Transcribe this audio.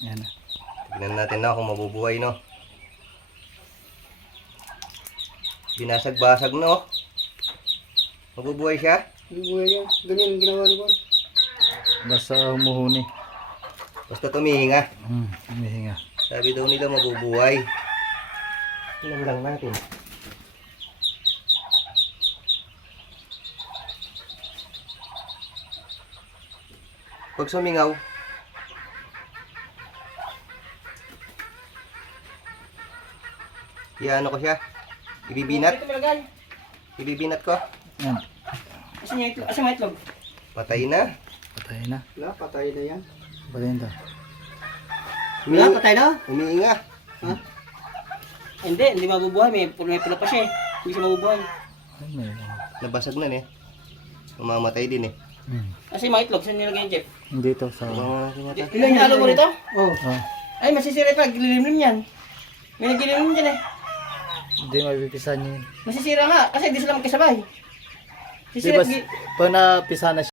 Yan. Tignan natin na kung mabubuhay, no? Binasag-basag, no? Mabubuhay siya? Buhay yan. Ganyan ang ginawa ni Juan. Basta humuhuni. Basta tumihinga. Humihinga. Sabi daw nila mabubuhay. Tignan lang natin. Pag sumingaw, ano ko siya? Ibibinat? Ito malagay. Ibibinat ko? Yan. Asan niya itlog? Asan may itlog? Patay na. Patay na. Wala, patay na yan. Patay na. Wala, patay na. Umiinga. Ha? Hindi mabubuhay. May pula pa siya eh. Hindi siya mabubuhay. Ay, may... Nabasag na eh. Mamamatay din eh. Kasi may itlog. Saan nilagay yung Jeff? Dito sa... Ilan yung mo rito? Oo. Oh. Ay, masisira pa. Gililimlim yan. May naglilimlim dyan eh. Hindi mapipisan yun. Masisira nga. Kasi hindi sila magkasabay. Di ba, pag napisa na siya,